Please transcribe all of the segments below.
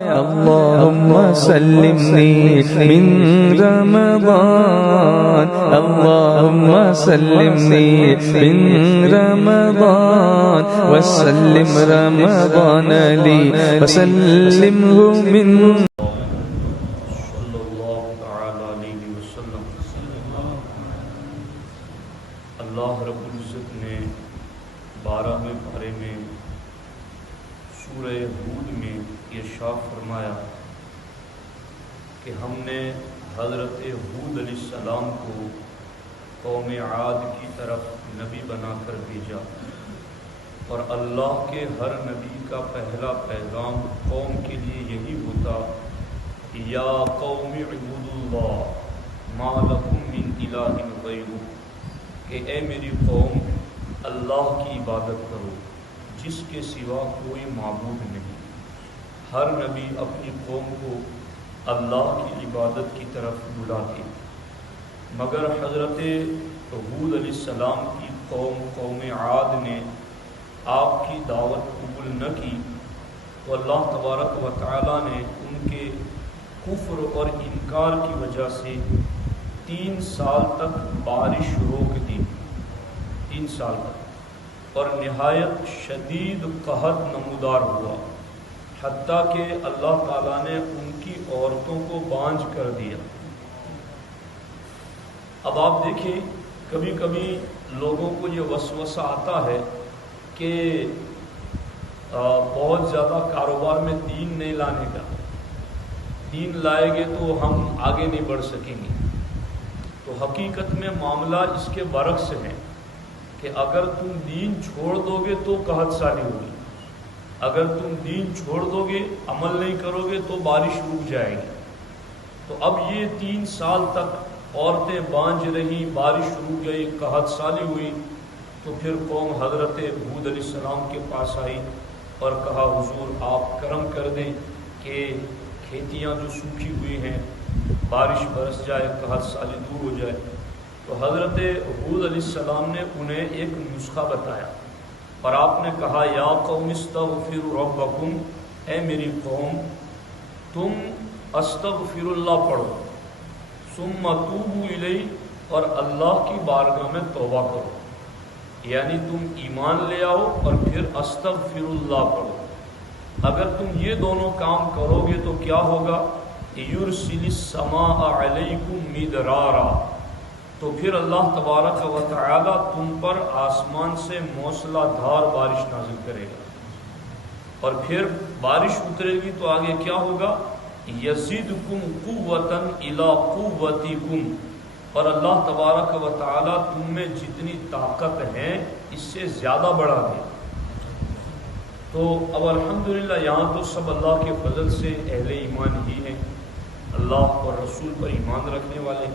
اللهم سلمني من رمضان، اللهم سلمني من رمضان، وسلم رمضان لي وسلمه من صلی اللہ تعالی علیہ وسلم۔ اللہ رب العزت نے 12ویں پارے میں سورہ ہود میں ارشاد فرمایا کہ ہم نے حضرت ہود علیہ السلام کو قوم عاد کی طرف نبی بنا کر بھیجا، اور اللہ کے ہر نبی کا پہلا پیغام قوم کے لیے یہی ہوتا، یا قوم اعبدوا اللہ ما لکم من الہ غیرہ، کہ اے میری قوم اللہ کی عبادت کرو جس کے سوا کوئی معبود نہیں۔ ہر نبی اپنی قوم کو اللہ کی عبادت کی طرف بلاتے، مگر حضرت ہود علیہ السلام کی قوم عاد نے آپ کی دعوت قبول نہ کی، تو اللہ تبارک و تعالی نے ان کے کفر اور انکار کی وجہ سے 3 سال تک بارش روک دی، 3 سال تک، اور نہایت شدید قحط نمودار ہوا، حتیٰ کہ اللہ تعالیٰ نے ان کی عورتوں کو بانجھ کر دیا۔ اب آپ دیکھیں، کبھی کبھی لوگوں کو یہ وسوسہ آتا ہے کہ بہت زیادہ کاروبار میں دین نہیں لانے کا، دین لائیں گے تو ہم آگے نہیں بڑھ سکیں گے۔ تو حقیقت میں معاملہ اس کے برعکس ہے کہ اگر تم دین چھوڑ دو گے تو قحط سالی ہوگی، اگر تم دین چھوڑ دو گے، عمل نہیں کرو گے تو بارش رک جائے گی۔ تو اب یہ 3 سال تک عورتیں بانجھ رہی، بارش رک گئی، قحط سالی ہوئی، تو پھر قوم حضرت ہود علیہ السلام کے پاس آئی اور کہا، حضور آپ کرم کر دیں کہ کھیتیاں جو سوکھی ہوئی ہیں بارش برس جائے، قحط سالی دور ہو جائے۔ تو حضرت ہود علیہ السلام نے انہیں ایک نسخہ بتایا، اور آپ نے کہا، یا قوم استغفروا ربکم، اے میری قوم تم استغفر اللہ پڑھو، ثم توبوا الیہ، اور اللہ کی بارگاہ میں توبہ کرو، یعنی تم ایمان لے آؤ اور پھر استغفر اللہ پڑھو۔ اگر تم یہ دونوں کام کرو گے تو کیا ہوگا، یرسل السماء علیکم مدرارا، تو پھر اللہ تبارک و تعالی تم پر آسمان سے موسلا دھار بارش نازل کرے گا، اور پھر بارش اترے گی تو آگے کیا ہوگا، یزیدکم قوتا الی قوتکم، اور اللہ تبارک و تعالی تم میں جتنی طاقت ہے اس سے زیادہ بڑھا دے۔ تو اب الحمدللہ یہاں تو سب اللہ کے فضل سے اہل ایمان ہی ہیں، اللہ اور رسول پر ایمان رکھنے والے۔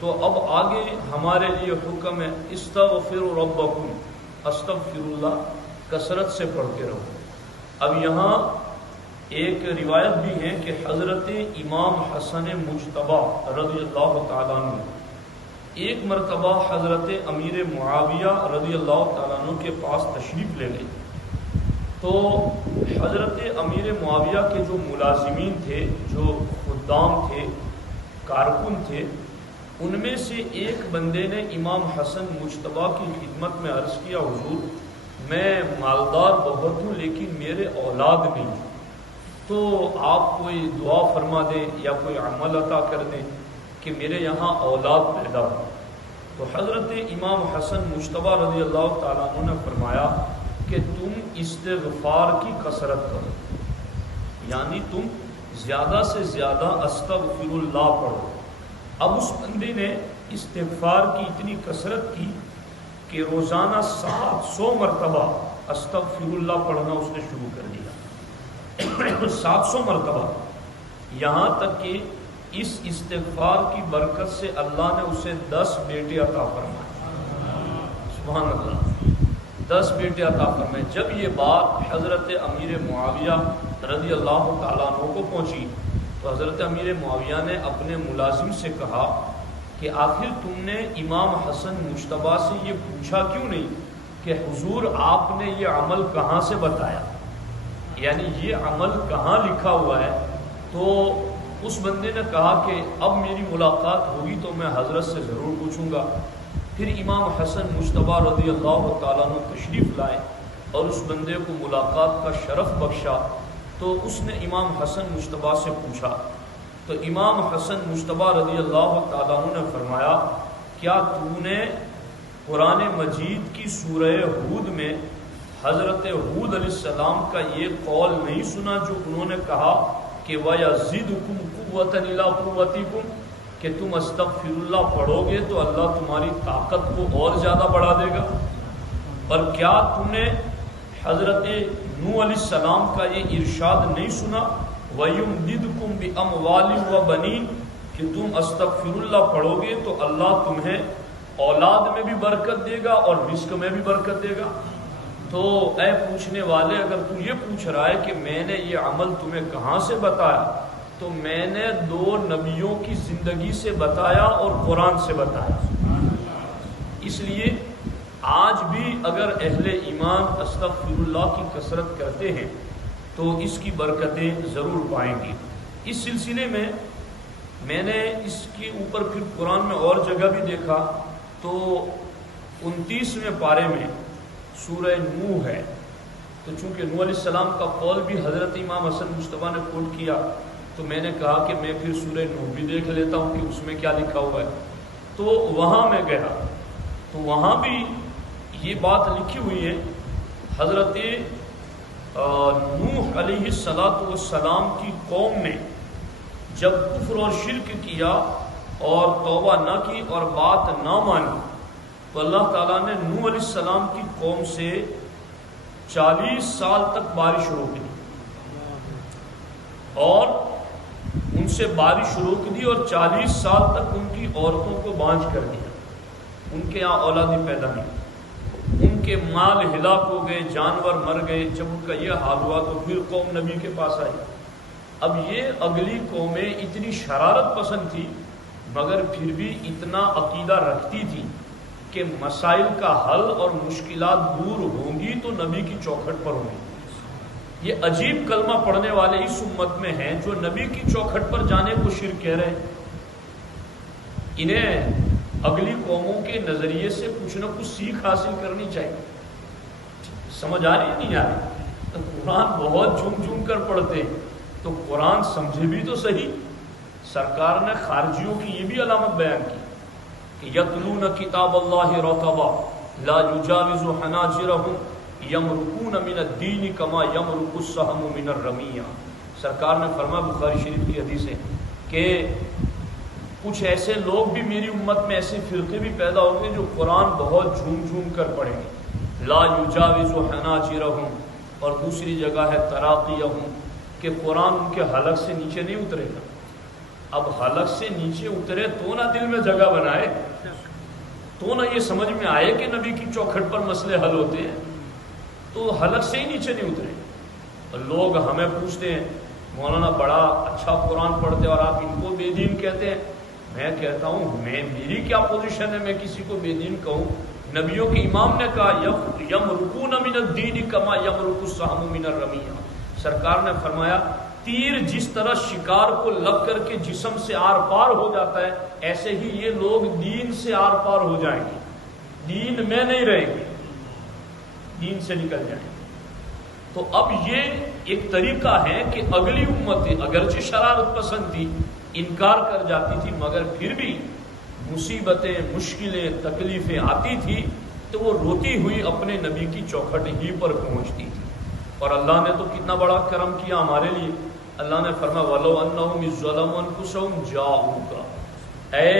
تو اب آگے ہمارے لیے حکم ہے، استغفروا ربکم، استغفر اللہ کثرت سے پڑھتے رہو۔ اب یہاں ایک روایت بھی ہے کہ حضرت امام حسن مجتبی رضی اللہ تعالیٰ عنہ ایک مرتبہ حضرت امیر معاویہ رضی اللہ تعالیٰ عنہ کے پاس تشریف لے گئے، تو حضرت امیر معاویہ کے جو ملازمین تھے، جو خدام تھے، کارکن تھے، ان میں سے ایک بندے نے امام حسن مجتبی کی خدمت میں عرض کیا، حضور میں مالدار بہت ہوں لیکن میرے اولاد نہیں، تو آپ کوئی دعا فرما دیں یا کوئی عمل عطا کر دیں کہ میرے یہاں اولاد پیدا ہو۔ تو حضرت امام حسن مجتبی رضی اللہ تعالیٰ عنہ نے فرمایا کہ تم استغفار کی کثرت کرو، یعنی تم زیادہ سے زیادہ استغفر اللہ پڑھو۔ اب اس بندے نے استغفار کی اتنی کثرت کی کہ روزانہ 700 مرتبہ استغفر اللہ پڑھنا اس نے شروع کر دیا، 700 مرتبہ، یہاں تک کہ اس استغفار کی برکت سے اللہ نے اسے 10 بیٹے عطا فرمائے، سبحان اللہ، 10 بیٹے عطا فرمائے۔ جب یہ بات حضرت امیر معاویہ رضی اللہ تعالیٰ عنہ کو پہنچی تو حضرت امیر معاویہ نے اپنے ملازم سے کہا کہ آخر تم نے امام حسن مجتبی سے یہ پوچھا کیوں نہیں کہ حضور آپ نے یہ عمل کہاں سے بتایا، یعنی یہ عمل کہاں لکھا ہوا ہے؟ تو اس بندے نے کہا کہ اب میری ملاقات ہوگی تو میں حضرت سے ضرور پوچھوں گا۔ پھر امام حسن مجتبیٰ رضی اللہ تعالیٰ عنہ تشریف لائے اور اس بندے کو ملاقات کا شرف بخشا۔ تو اس نے امام حسن مجتبیٰ سے پوچھا، تو امام حسن مجتبیٰ رضی اللہ تعالیٰ عنہ نے فرمایا، کیا تو نے قرآن مجید کی سورہ ہود میں حضرت ہود علیہ السلام کا یہ قول نہیں سنا جو انہوں نے کہا کہ وَيَزِدُكُمْ قُوَّةً إِلَىٰ قُوَّتِكُمْ، کہ تم استغفر اللہ پڑھو گے تو اللہ تمہاری طاقت کو اور زیادہ بڑھا دے گا؟ اور کیا تم نے حضرت نوح علیہ السلام کا یہ ارشاد نہیں سنا وَيُمْدِدْكُمْ بِأَمْوَالٍ وَبَنِينَ، کہ تم استغفر اللہ پڑھو گے تو اللہ تمہیں اولاد میں بھی برکت دے گا اور رزق میں بھی برکت دے گا؟ تو اے پوچھنے والے، اگر تو یہ پوچھ رہا ہے کہ میں نے یہ عمل تمہیں کہاں سے بتایا، تو میں نے 2 نبیوں کی زندگی سے بتایا اور قرآن سے بتایا۔ اس لیے آج بھی اگر اہل ایمان استغفر اللہ کی کثرت کرتے ہیں تو اس کی برکتیں ضرور پائیں گے۔ اس سلسلے میں میں نے اس کے اوپر پھر قرآن میں اور جگہ بھی دیکھا، تو 29ویں پارے میں سورہ نوح ہے، تو چونکہ نوح علیہ السلام کا قول بھی حضرت امام حسن مجتبیٰ نے کوٹ کیا، تو میں نے کہا کہ میں پھر سورہ نوح بھی دیکھ لیتا ہوں کہ اس میں کیا لکھا ہوا ہے۔ تو وہاں میں گیا تو وہاں بھی یہ بات لکھی ہوئی ہے، حضرت نوح علیہ السلام کی قوم نے جب کفر اور شرک کیا اور توبہ نہ کی اور بات نہ مانی، تو اللہ تعالیٰ نے نوح علیہ السلام کی قوم سے 40 سال تک بارش روک دی، اور ان سے بارش روک دی اور 40 سال تک ان کی عورتوں کو بانجھ کر دیا۔ ان کے یہاں اولادیں پیدا نہیں، ان کے مال ہلاک ہو گئے، جانور مر گئے۔ جب ان کا یہ حال ہوا تو پھر قوم نبی کے پاس آئی۔ اب یہ اگلی قومیں اتنی شرارت پسند تھی، مگر پھر بھی اتنا عقیدہ رکھتی تھی کہ مسائل کا حل اور مشکلات دور ہوں گی تو نبی کی چوکھٹ پر ہوں گی۔ یہ عجیب کلمہ پڑھنے والے اس امت میں ہیں جو نبی کی چوکھٹ پر جانے کو شرک کہہ رہے ہیں۔ انہیں اگلی قوموں کے نظریے سے کچھ نہ کچھ سیکھ حاصل کرنی چاہیے۔ سمجھ آ رہی ہے نہیں آ رہی؟ تو قرآن بہت جھوم جھوم کر پڑھتے ہیں، تو قرآن سمجھے بھی تو صحیح۔ سرکار نے خارجیوں کی یہ بھی علامت بیان کی کہ یتلون کتاب اللہ رتبا لا یجاوز حناجرہم یمرقون من الدین کما یمرق السہم من الرمیہ۔ سرکار نے فرمایا، بخاری شریف کی حدیث ہے، کہ کچھ ایسے لوگ بھی میری امت میں، ایسے فرقے بھی پیدا ہوں گے جو قرآن بہت جھوم جھوم کر پڑھیں گے۔ لا یجاوز حناجرہم، اور دوسری جگہ ہے تراقیہم، کہ قرآن ان کے حلق سے نیچے نہیں اترے گا۔ اب حلق سے نیچے اترے تو نہ دل میں جگہ بنائے، تو نہ یہ سمجھ میں آئے کہ نبی کی چوکھٹ پر مسئلے حل ہوتے ہیں، تو حلق سے ہی نیچے نہیں اترے۔ اور لوگ ہمیں پوچھتے ہیں، مولانا بڑا اچھا قرآن پڑھتے اور آپ ان کو بے دین کہتے ہیں۔ میں کہتا ہوں میری کیا پوزیشن ہے میں کسی کو بے دین کہوں؟ نبیوں کے امام نے کہا یمرقون من الدین کما یمرق السہم من الرمیہ۔ سرکار نے فرمایا، تیر جس طرح شکار کو لگ کر کے جسم سے آر پار ہو جاتا ہے، ایسے ہی یہ لوگ دین سے آر پار ہو جائیں گے، دین میں نہیں رہیں گے، دین سے نکل جائیں گے۔ تو اب یہ ایک طریقہ ہے کہ اگلی امتیں اگرچہ شرارت پسند تھی، انکار کر جاتی تھی، مگر پھر بھی مصیبتیں، مشکلیں، تکلیفیں آتی تھی تو وہ روتی ہوئی اپنے نبی کی چوکھٹ ہی پر پہنچتی تھی۔ اور اللہ نے تو کتنا بڑا کرم کیا ہمارے لیے، اللہ نے فرمایا وَلَوْ أَنَّهُمْ إِذْ ظَلَمُوا أَنفُسَهُمْ جَاءُوكَ، اے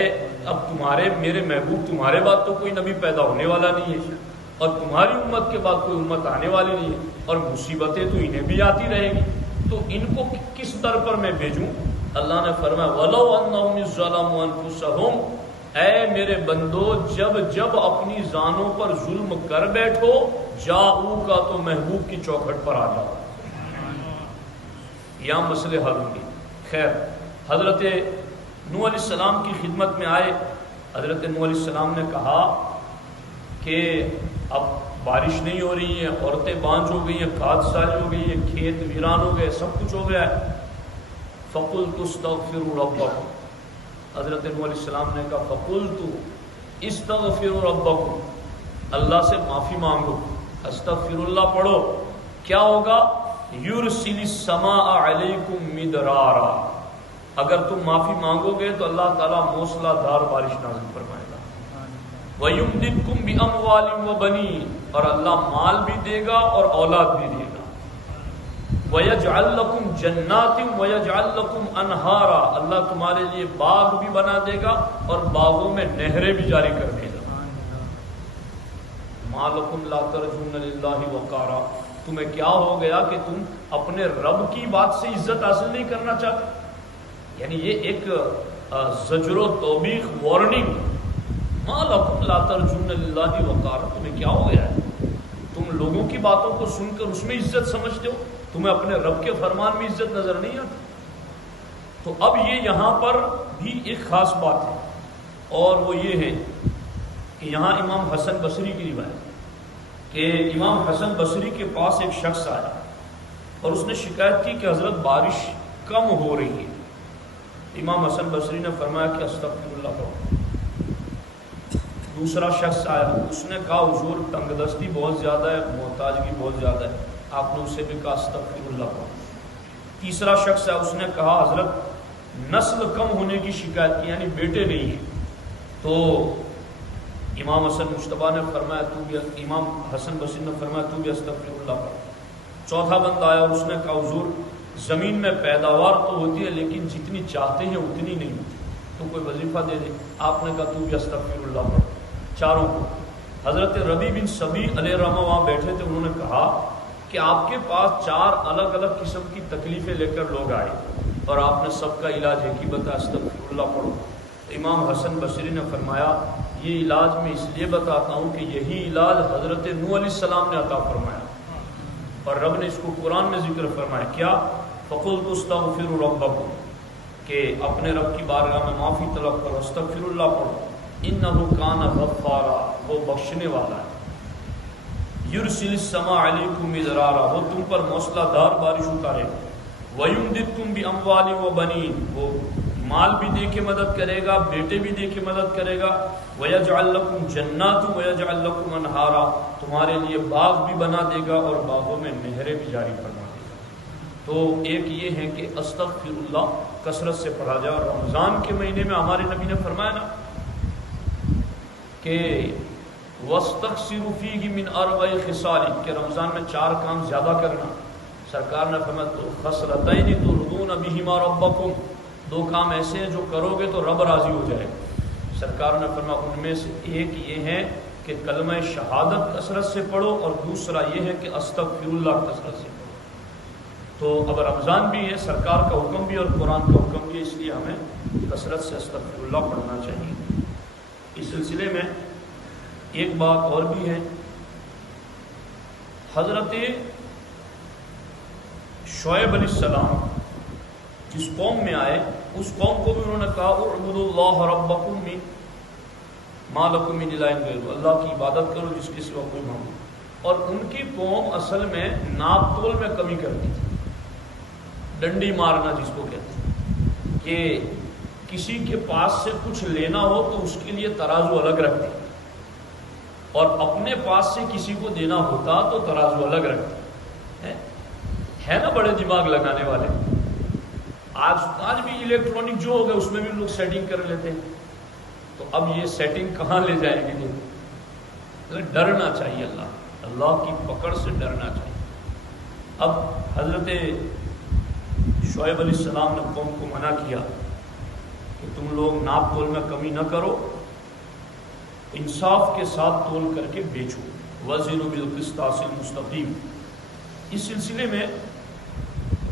اب تمہارے میرے محبوب تمہارے بعد تو کوئی نبی پیدا ہونے والا نہیں ہے، اور تمہاری امت کے بعد کوئی امت آنے والی نہیں ہے، اور مصیبتیں تو انہیں بھی آتی رہے گی، تو ان کو کس در پر میں بھیجوں؟ اللہ نے فرمایا وَلَوْ أَنَّهُمْ إِذْ ظَلَمُوا أَنفُسَهُمْ، اے میرے بندو جب جب اپنی جانوں پر ظلم کر بیٹھو، جاؤ کا تو محبوب کی چوکھٹ پر آ جاؤ، یہاں مسئلے حل ہوں گے۔ خیر، حضرت نوح علیہ السلام کی خدمت میں آئے۔ حضرت نوح علیہ السلام نے کہا کہ اب بارش نہیں ہو رہی ہے، عورتیں بانجھ ہو گئی ہیں، کھاد سالی ہو گئی ہے، کھیت ویران ہو گئے، سب کچھ ہو گیا ہے۔ فَقُلْتُ اسْتَغْفِرُوا رَبَّكُمْ، حضرت نوح علیہ السلام نے کہا فَقُلْتُ اسْتَغْفِرُوا رَبَّكُمْ، اللہ سے معافی مانگو، استغفر اللہ پڑھو، کیا ہوگا؟ یُرْسِلِ السَّمَاءَ عَلَيْكُمْ مِدْرَارًا، اگر تم معافی مانگو گے تو اللہ تعالیٰ موسلا دار بارش نازل فرمائے گا۔ وَيُمْدِدْكُمْ بِأَمْوَالٍ وَبَنِينَ، اور اللہ مال بھی دے گا اور اولاد بھی دے گا۔ وَيَجْعَلْ لَكُمْ جَنَّاتٍ وَيَجْعَلْ لَكُمْ أَنْهَارًا، اللہ تمہارے لیے باغ بھی بنا دے گا اور باغوں میں نہریں بھی جاری کر دے گا۔ مَا لَكُمْ لَا تَرْجُونَ لِلَّهِ وَقَارًا، تمہیں کیا ہو گیا کہ تم اپنے رب کی بات سے عزت حاصل نہیں کرنا چاہتے؟ یعنی یہ ایک زجر و توبیخ، وارننگ، مَا لَكُمْ لَا تَرْجُونَ لِلَّهِ وَقَارًا، تمہیں کیا ہو گیا ہے؟ تم لوگوں کی باتوں کو سن کر اس میں عزت سمجھتے ہو، تمہیں اپنے رب کے فرمان میں عزت نظر نہیں آتی؟ تو اب یہ یہاں پر بھی ایک خاص بات ہے، اور وہ یہ ہے کہ یہاں امام حسن بصری کی روایت کہ امام حسن بصری کے پاس ایک شخص آیا اور اس نے شکایت کی کہ حضرت بارش کم ہو رہی ہے۔ امام حسن بصری نے فرمایا کہ استغفر اللہ پڑھو۔ دوسرا شخص آیا، اس نے کہا حضور تنگ دستی بہت زیادہ ہے، محتاجگی بہت زیادہ ہے، آپ نے اسے بھی کہا استغفر اللہ پڑھو۔ تیسرا شخص ہے، اس نے کہا حضرت نسل کم ہونے کی شکایت کی، یعنی بیٹے نہیں ہیں، تو امام حسن مجتبیٰ نے فرمایا امام حسن بصری نے فرمایا تو بھی استغفر اللہ پڑھ۔ چوتھا بندہ آیا اور اس نے کہا حضور زمین میں پیداوار تو ہوتی ہے لیکن جتنی چاہتے ہیں اتنی نہیں ہوتی، تو کوئی وظیفہ دے دے۔ آپ نے کہا تو بھی استغفر اللہ پڑھ۔ چاروں کو حضرت ربیع بن سبی علیہ الرحمہ وہاں بیٹھے تھے، انہوں نے کہا کہ آپ کے پاس 4 الگ الگ قسم کی تکلیفیں لے کر لوگ آئے اور آپ نے سب کا علاج ایک ہی بتایا، استغفر اللہ پڑھو۔ امام حسن بصری نے فرمایا یہ علاج میں اس لیے بتاتا ہوں کہ یہی علاج حضرت نوح علیہ السلام نے عطا فرمایا اور رب نے اس کو قرآن میں ذکر فرمایا، کیا؟ فَقُلْتُ اسْتَغْفِرُوا رَبَّكُمْ، کہ اپنے رب کی بارگاہ میں معافی طلب کرو، استغفر اللہ پڑھو، إِنَّهُ كَانَ غَفَّارًا، وہ بخشنے والا ہے، يُرْسِلِ السَّمَاءَ عَلَيْكُمْ مِدْرَارًا، وہ تم پر موسلا دار بارش اتارے، وَيُمْدِدْكُمْ بِأَمْوَالٍ وَبَنِينَ، وہ مال بھی دے کے مدد کرے گا، بیٹے بھی دے کے مدد کرے گا، وَيَجْعَلْ لَكُمْ جَنَّاتٍ وَيَجْعَلْ لَكُمْ أَنْهَارًا، تمہارے لیے باغ بھی بنا دے گا اور باغوں میں نہریں بھی جاری فرما دے گا۔ تو ایک یہ ہے کہ استغفر اللہ کثرت سے پڑھا جائے، اور رمضان کے مہینے میں ہمارے نبی نے فرمایا نا کہ وَاسْتَكْثِرُوا فِيهِ مِنْ أَرْبَعِ خِصَالٍ، کہ رمضان میں 4 کام زیادہ کرنا۔ سرکار نے فرمایا تو خصلتین ترضون بہما ربکم، 2 کام ایسے ہیں جو کرو گے تو رب راضی ہو جائے گا۔ سرکار نے فرمایا ان میں سے ایک یہ ہے کہ کلمہ شہادت کثرت سے پڑھو، اور دوسرا یہ ہے کہ استغفر اللہ کثرت سے پڑھو۔ تو اب رمضان بھی ہے، سرکار کا حکم بھی اور قرآن کا حکم بھی، اس لیے ہمیں کثرت سے استغفر اللہ پڑھنا چاہیے۔ اس سلسلے میں ایک بات اور بھی ہے، حضرت شعیب علیہ السلام جس قوم میں آئے اس قوم کو بھی انہوں نے کہا اعبدوا اللہ ربکم ما لکم من الہ غیرہ، اللہ کی عبادت کرو جس کے سوا کوئی معبود۔ اور ان کی قوم اصل میں ناپ تول میں کمی کرتی تھی، ڈنڈی مارنا جس کو کہتے ہیں، کہ کسی کے پاس سے کچھ لینا ہو تو اس کے لیے ترازو الگ رکھتے اور اپنے پاس سے کسی کو دینا ہوتا تو ترازو الگ رکھتے ہے نا، بڑے دماغ لگانے والے۔ آج بھی الیکٹرانک جو ہو گئے اس میں بھی لوگ سیٹنگ کر لیتے ہیں، تو اب یہ سیٹنگ کہاں لے جائیں گے؟ ڈرنا چاہیے، اللہ کی پکڑ سے ڈرنا چاہیے۔ اب حضرت شعیب علیہ السلام نے قوم کو منع کیا کہ تم لوگ ناپ تول میں کمی نہ کرو، انصاف کے ساتھ تول کر کے بیچو، وزنوا بالقسطاس المستقیم۔ اس سلسلے میں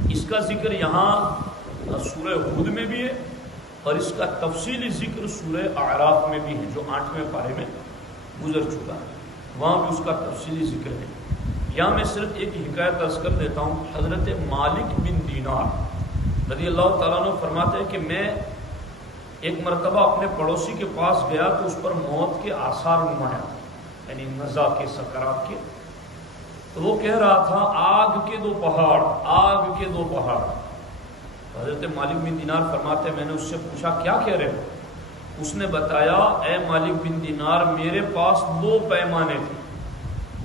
اس کا ذکر یہاں سورہ ہود میں بھی ہے اور اس کا تفصیلی ذکر سورہ اعراف میں بھی ہے جو 8ویں پارے میں گزر چکا ہے، وہاں بھی اس کا تفصیلی ذکر ہے۔ یہاں میں صرف ایک حکایت عرض کر دیتا ہوں۔ حضرت مالک بن دینار رضی اللہ تعالیٰ عنہ فرماتے ہیں کہ میں ایک مرتبہ اپنے پڑوسی کے پاس گیا تو اس پر موت کے آثار نمایاں، یعنی نزا کے، سکرات کے. تو وہ کہہ رہا تھا آگ کے دو پہاڑ، آگ کے دو پہاڑ. حضرت مالک بن دینار فرماتے ہیں میں نے اس سے پوچھا کیا کہہ رہے ہو؟ اس نے بتایا اے مالک بن دینار میرے پاس دو پیمانے تھے،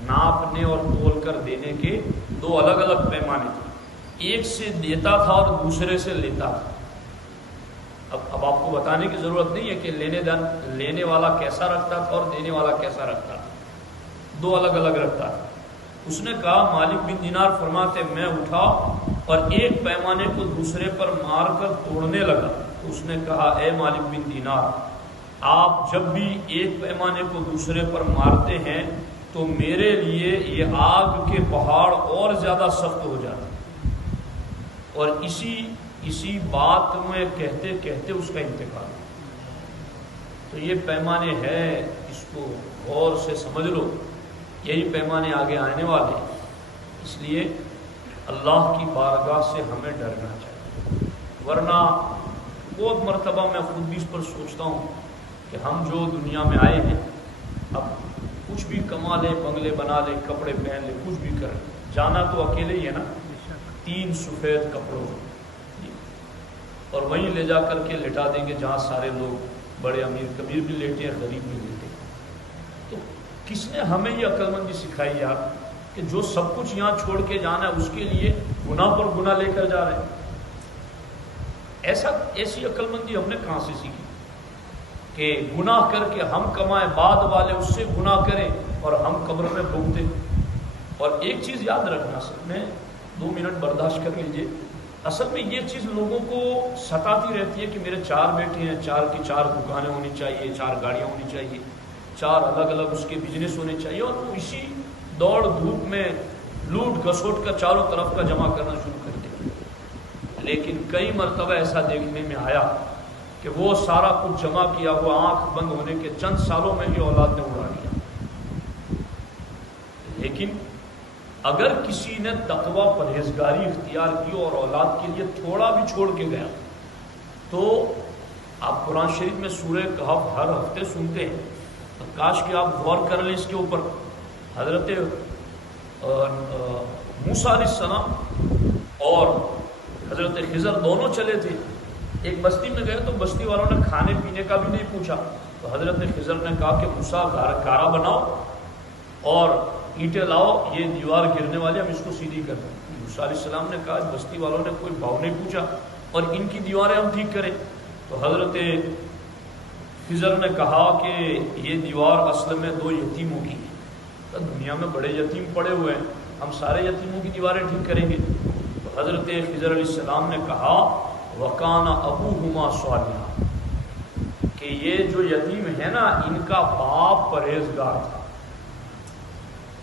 ناپنے اور تول کر دینے کے دو الگ الگ پیمانے تھے. ایک سے دیتا تھا اور دوسرے سے لیتا تھا. اب آپ کو بتانے کی ضرورت نہیں ہے کہ لینے والا کیسا رکھتا تھا اور دینے والا کیسا رکھتا تھا، دو الگ الگ رکھتا تھا. اس نے کہا مالک بن دینار فرماتے میں اٹھا اور ایک پیمانے کو دوسرے پر مار کر توڑنے لگا. تو اس نے کہا اے مالک بن دینار آپ جب بھی ایک پیمانے کو دوسرے پر مارتے ہیں تو میرے لیے یہ آگ کے پہاڑ اور زیادہ سخت ہو جاتے. اور اسی بات میں کہتے کہتے اس کا انتقال. تو یہ پیمانے ہیں، اس کو غور سے سمجھ لو، یہی پیمانے آگے آنے والے ہیں. اس لیے اللہ کی بارگاہ سے ہمیں ڈرنا چاہیے. ورنہ بہت مرتبہ میں خود بھی اس پر سوچتا ہوں کہ ہم جو دنیا میں آئے ہیں اب کچھ بھی کما لیں، بنگلے بنا لیں، کپڑے پہن لیں، کچھ بھی کریں، جانا تو اکیلے ہی ہے نا. 3 سفید کپڑوں میں اور وہیں لے جا کر کے لٹا دیں گے جہاں سارے لوگ بڑے امیر کبیر بھی لیٹے ہیں، غریب بھی لیٹے. تو کس نے ہمیں یہ عقل مندی سکھائی یار کہ جو سب کچھ یہاں چھوڑ کے جانا ہے اس کے لیے گناہ پر گناہ لے کر جا رہے ہیں؟ ایسی عقل مندی ہم نے کہاں سے سیکھی کہ گناہ کر کے ہم کمائیں، بعد والے اس سے گناہ کریں اور ہم قبر میں بھگتے. اور ایک چیز یاد رکھنا، سب میں 2 منٹ برداشت کر لیجیے. اصل میں یہ چیز لوگوں کو ستاتی رہتی ہے کہ میرے 4 بیٹے ہیں، 4 کی 4 دکانیں ہونی چاہیے، 4 گاڑیاں ہونی چاہیے، 4 الگ الگ اس کے بزنس ہونے چاہیے، اور وہ اسی دوڑ دھوپ میں لوٹ گھسوٹ کا چاروں طرف کا جمع کرنا شروع کر دیا. لیکن کئی مرتبہ ایسا دیکھنے میں آیا کہ وہ سارا کچھ جمع کیا ہوا آنکھ بند ہونے کے چند سالوں میں ہی اولاد نے اڑا لیا. لیکن اگر کسی نے تقوی پرہیزگاری اختیار کی اور اولاد کے لیے تھوڑا بھی چھوڑ کے گیا تو آپ قرآن شریف میں سورہ کہف ہر ہفتے سنتے ہیں، تو کاش کہ آپ غور کر لیں اس کے اوپر. حضرت موسیٰ علیہ السلام اور حضرت خضر دونوں چلے تھے. ایک بستی میں گئے تو بستی والوں نے کھانے پینے کا بھی نہیں پوچھا. تو حضرت خضر نے کہا کہ موسیٰ گارا بناؤ اور اینٹیں لاؤ، یہ دیوار گرنے والے، ہم اس کو سیدھی کر دیں. موسیٰ علیہ السلام نے کہا بستی والوں نے کوئی بھاؤ نہیں پوچھا اور ان کی دیواریں ہم ٹھیک کریں. تو حضرت خضر نے کہا کہ یہ دیوار اصل میں 2 یتیموں کی ہے، تو دنیا میں بڑے یتیم پڑے ہوئے ہیں، ہم سارے یتیموں کی دیواریں ٹھیک کریں گے. تو حضرت خضر علیہ السلام نے کہا وَكَانَ أَبُوهُمَا صَالِحًا، کہ یہ جو یتیم ہے نا ان کا باپ پرہیزگار تھا.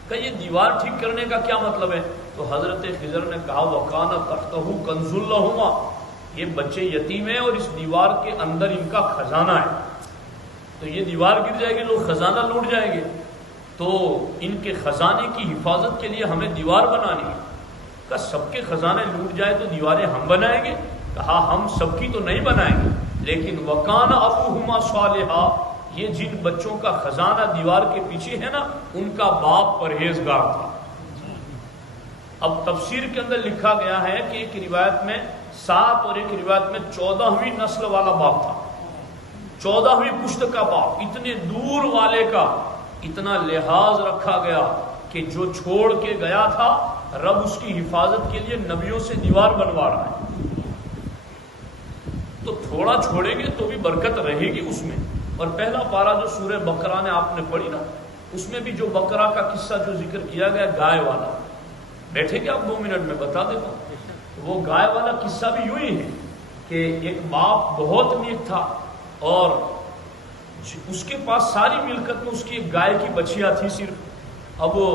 کہ یہ دیوار ٹھیک کرنے کا کیا مطلب ہے؟ تو حضرت خضر نے کہا وَكَانَ تَحْتَهُ كَنْزٌ لَهُمَا، یہ بچے یتیم ہیں اور اس دیوار کے اندر ان کا خزانہ ہے. تو یہ دیوار گر جائے گی، لوگ خزانہ لوٹ جائیں گے، تو ان کے خزانے کی حفاظت کے لیے ہمیں دیوار بنانی ہے. کہ سب کے خزانے لوٹ جائے تو دیواریں ہم بنائیں گے؟ کہا ہم سب کی تو نہیں بنائیں گے، لیکن وَكَانَ أَبُوهُمَا صَالِحًا، یہ جن بچوں کا خزانہ دیوار کے پیچھے ہے نا ان کا باپ پرہیزگار تھا. اب تفسیر کے اندر لکھا گیا ہے کہ ایک روایت میں 7 اور ایک روایت میں 14ویں نسل والا باپ تھا، 14ویں پشت کا باپ. اتنے دور والے کا اتنا لحاظ رکھا گیا کہ جو چھوڑ کے گیا تھا رب اس کی حفاظت کے لیے نبیوں سے دیوار بنوا رہا ہے. تو تھوڑا چھوڑیں گے تو بھی برکت رہے گی اس میں. اور پہلا پارہ جو سورہ بقرہ نے آپ نے پڑھی نا، اس میں بھی جو بقرہ کا قصہ جو ذکر کیا گیا گائے والا، بیٹھے گے آپ 2 منٹ میں بتا دیتا ہوں. وہ گائے والا قصہ بھی یوں ہی ہے کہ ایک باپ بہت نیک تھا اور اس کے پاس ساری ملکت میں اس کی ایک گائے کی بچیا تھی صرف. اب وہ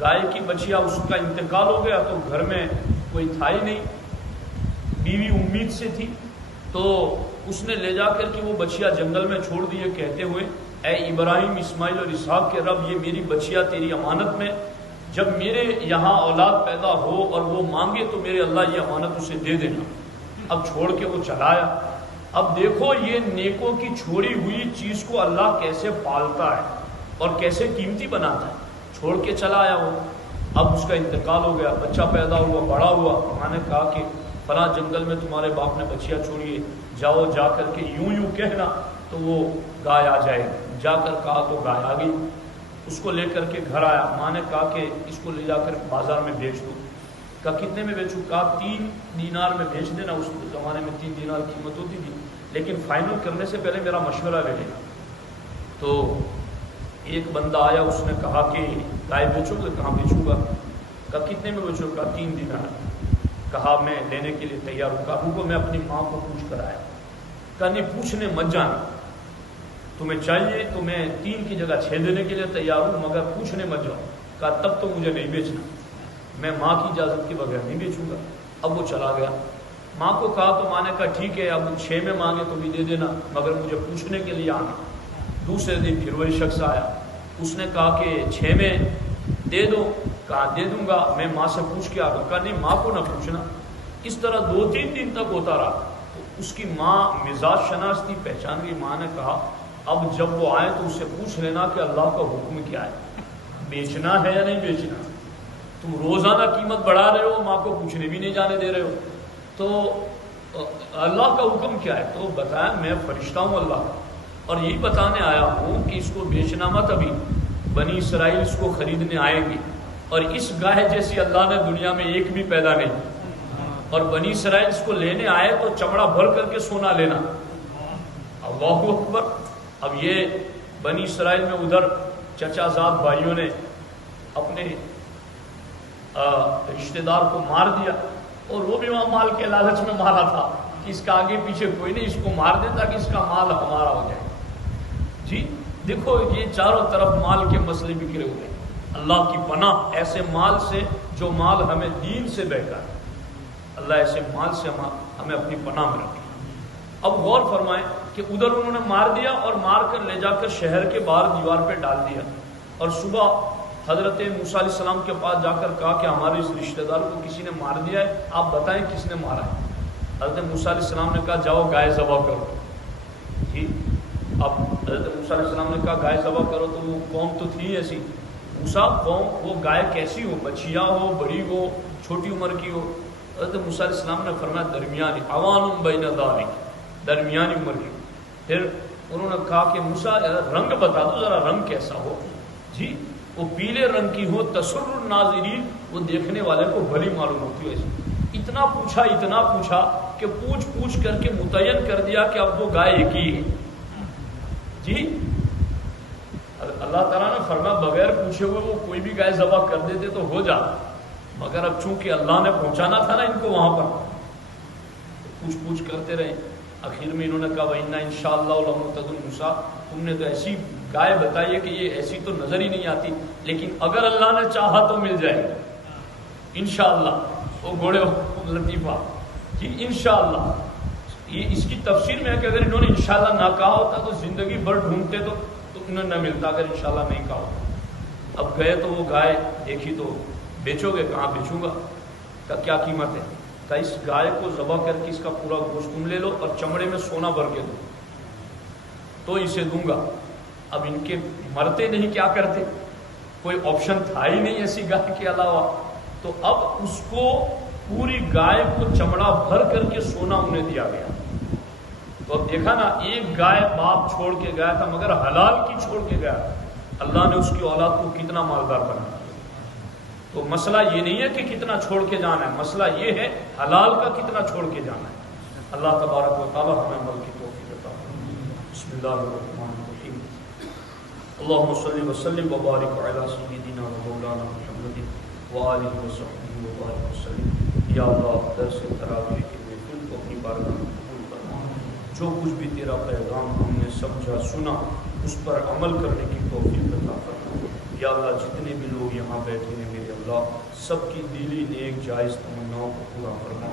گائے کی بچیا اس کا انتقال ہو گیا تو گھر میں کوئی تھا ہی نہیں، بیوی امید سے تھی، تو اس نے لے جا کر کے وہ بچیا جنگل میں چھوڑ دیے کہتے ہوئے اے ابراہیم، اسماعیل اور اسحاق کے رب، یہ میری بچیا تیری امانت میں، جب میرے یہاں اولاد پیدا ہو اور وہ مانگے تو میرے اللہ یہ امانت اسے دے دینا. اب چھوڑ کے وہ چلایا. اب دیکھو یہ نیکوں کی چھوڑی ہوئی چیز کو اللہ کیسے پالتا ہے. اور کیسے قیمتی بناتا ہے. چھوڑ کے چلا آیا وہ، اب اس کا انتقال ہو گیا، بچہ پیدا ہوا، بڑا ہوا. ماں نے کہا کہ فلاں جنگل میں تمہارے باپ نے بچیاں چھوڑی ہے، جاؤ جا کر کے یوں کہنا تو وہ گائے آ جائے. جا کر کہا تو گائے آ گئی. اس کو لے کر کے گھر آیا. ماں نے کہا کہ اس کو لے جا کر بازار میں بیچ دو. کہا کتنے میں بیچوں؟ کہا 3 دینار میں بیچ دینا. اس زمانے میں 3 دینار قیمت ہوتی تھی، لیکن فائنل کرنے سے پہلے میرا مشورہ لے لینا. تو ایک بندہ آیا، اس نے کہا کہ گائے بیچو گے؟ کہاں بیچوں گا. کہا کتنے میں بیچو؟ کہا 3 دینار. کہا میں لینے کے لیے تیار ہوں. کہا رکو میں اپنی ماں کو پوچھ کر آیا. کہا نہیں پوچھنے مت جانا، تمہیں چاہیے تو میں 3 کی جگہ 6 دینے کے لیے تیار ہوں، مگر پوچھنے مت جاؤ. کہا تب تو مجھے نہیں بیچنا، میں ماں کی اجازت کے بغیر نہیں بیچوں گا. اب وہ چلا گیا. ماں کو کہا تو ماں نے کہا ٹھیک ہے، اب 6 میں مانگے تو بھی دے دینا، مگر مجھے پوچھنے کے لیے آنا. دوسرے دن پھر وہی شخص آیا. اس نے کہا کہ 6 میں دے دو. کہا دے دوں گا، میں ماں سے پوچھ کے آ گا. کہا نہیں ماں کو نہ پوچھنا. اس طرح 2-3 دن تک ہوتا رہا. تو اس کی ماں مزاج شناس تھی، پہچان گئی. ماں نے کہا اب جب وہ آئے تو اس سے پوچھ لینا کہ اللہ کا حکم کیا ہے، بیچنا ہے یا نہیں بیچنا. تم روزانہ قیمت بڑھا رہے ہو، ماں کو پوچھنے بھی نہیں جانے دے رہے ہو، تو اللہ کا حکم کیا ہے؟ تو بتایا میں فرشتہ ہوں اللہ کا، اور یہی بتانے آیا ہوں کہ اس کو بیچنا مت. ابھی بنی اسرائیل اس کو خریدنے آئیں گی، اور اس گائے جیسی اللہ نے دنیا میں ایک بھی پیدا نہیں. اور بنی اسرائیل اس کو لینے آئے تو چمڑا بھر کر کے سونا لینا. اللہ اکبر. اب یہ بنی اسرائیل میں ادھر چچا زاد بھائیوں نے اپنے رشتہ دار کو مار دیا، اور وہ بھی وہاں مال کے لالچ میں مارا تھا کہ اس کا آگے پیچھے کوئی نہیں، اس کو مار دیتا کہ اس کا مال ہمارا ہو جائے. جی دیکھو یہ چاروں طرف مال کے مسئلے بکھرے ہوئے. اللہ کی پناہ ایسے مال سے جو مال ہمیں دین سے بہتر ہے. اللہ ایسے مال سے ہمیں اپنی پناہ میں رکھے. اب غور فرمائیں کہ ادھر انہوں نے مار دیا، اور مار کر لے جا کر شہر کے باہر دیوار پہ ڈال دیا. اور صبح حضرت موسیٰ علیہ السلام کے پاس جا کر کہا کہ ہمارے اس رشتہ دار کو کسی نے مار دیا ہے، آپ بتائیں کس نے مارا ہے. حضرت موسیٰ علیہ السلام نے کہا جاؤ گائے ذبح کرو. جی اب حضرت موسیٰ علیہ السلام نے کہا گائے ذبح کرو، تو وہ قوم تو تھی ایسی. موسیٰ قوم وہ گائے کیسی ہو، بچیا ہو، بڑی ہو، چھوٹی عمر کی ہو. حضرت موسیٰ علیہ السلام نے فرمایا درمیانی، عوان بین ذالک، درمیانی عمر کی. پھر انہوں نے کہا کہ موسیٰ رنگ بتا دو ذرا، رنگ کیسا ہو. جی وہ پیلے رنگ کی ہو، تسر الناظرین، وہ دیکھنے والے کو بھلی معلوم ہوتی ہے. اتنا پوچھا کہ پوچھ کر کے متعین کر دیا کہ اب وہ گائے ایک ہی ہے. جی اللہ تعالیٰ نے فرمایا بغیر پوچھے ہوئے وہ کوئی بھی گائے ذبح کر دیتے تو ہو جا، مگر اب چونکہ اللہ نے پہنچانا تھا نا ان کو وہاں پر، پوچھ کرتے رہے. آخر میں انہوں نے کہا وَإِنَّا إِنْ شَاءَ اللَّهُ لَمُهْتَدُونَ. موسیٰ تم نے تو ایسی گائے بتائی ہے کہ یہ ایسی تو نظر ہی نہیں آتی، لیکن اگر اللہ نے چاہا تو مل جائے گا انشاءاللہ. وہ گھوڑے لطیفہ جی انشاءاللہ. یہ اس کی تفسیر میں ہے کہ اگر انہوں نے انشاءاللہ نہ کہا ہوتا تو زندگی بھر ڈھونڈتے تو انہیں نہ ملتا، اگر انشاءاللہ نہیں کہا ہوتا. اب گئے تو وہ گائے دیکھی تو بیچو گے؟ کہاں بیچوں گا. کا کیا قیمت ہے؟ کہ اس گائے کو ذبح کر کے اس کا پورا گوشت تم لے لو اور چمڑے میں سونا بھر کے دو تو اسے دوں گا. اب ان کے مرتے نہیں کیا کرتے، کوئی آپشن تھا ہی نہیں ایسی گائے کے علاوہ. تو اب اس کو پوری گائے کو چمڑا بھر کر کے سونا انہیں دیا گیا. تو اب دیکھا نا، ایک گائے باپ چھوڑ کے گیا تھا مگر حلال کی چھوڑ کے گیا. اللہ نے اس کی اولاد کو کتنا مالدار بنا. تو مسئلہ یہ نہیں ہے کہ کتنا چھوڑ کے جانا ہے، مسئلہ یہ ہے حلال کا کتنا چھوڑ کے جانا ہے. اللہ تبارک و تعالی ہمیں عمل کی توفیق عطا فرمائے. بسم اللہ الرحمن الرحیم. اللهم صل وسلم وبارک علی سیدنا و مولانا محمد وآلہ وصحبہ وبارک وسلم. یا اللہ درس تراویح کے محفل کو اپنی بارگاہ میں قبول فرما. جو کچھ بھی تیرا پیغام ہم نے سمجھا سنا اس پر عمل کرنے کی توفیق عطا فرما. یا اللہ جتنے بھی لوگ یہاں بیٹھے ہیں میرے اللہ سب کی دلی نیک جائز تمناؤں کو پورا فرما.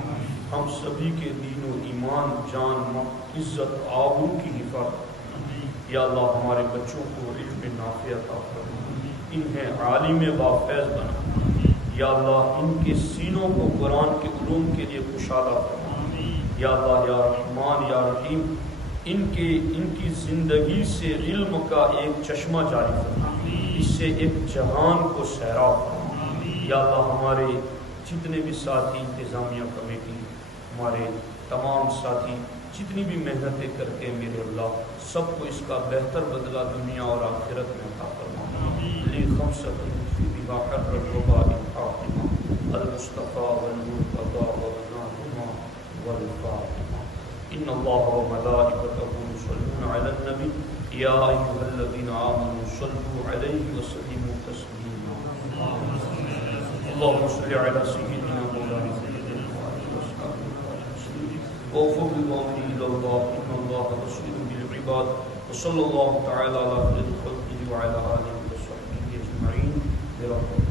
ہم سبھی کے دین و ایمان، جان، عزت، آبرو کی حفاظت. یا اللہ ہمارے بچوں کو علم نافع عطا فرما، انہیں عالم بافیض بنا. یا اللہ ان کے سینوں کو قرآن کے علوم کے لیے کشادہ فرما. یا اللہ یا رحمان یا رحیم ان کی زندگی سے علم کا ایک چشمہ جاری فرما، اس سے ایک جہان کو سیراب فرما۔ یا اللہ ہمارے جتنے بھی ساتھی انتظامیہ کمیٹی، ہمارے تمام ساتھی جتنی بھی محنتیں کرتے ہیں میرے اللہ، سب کو اس کا بہتر بدلہ دنیا اور آخرت میں عطا فرما۔ لی خمسۃ فی بہا حر الوباء الحاکمہ المصطفیٰ والمرتضیٰ وبناتہما والفاطمہ۔ ان اللہ وملائکتہ یصلون علی النبی یا ایھا الذین آمنوا صلوا علیہ وسلموا تسلیما۔ اللهم صل على سيدنا مولانا محمد وعلى اصحابه وسلم ووفق بامره الى الله ان الله بصير بالعباد وصلى الله تعالى على خير خلقه وعلى اله وصحبه اجمعين برحمته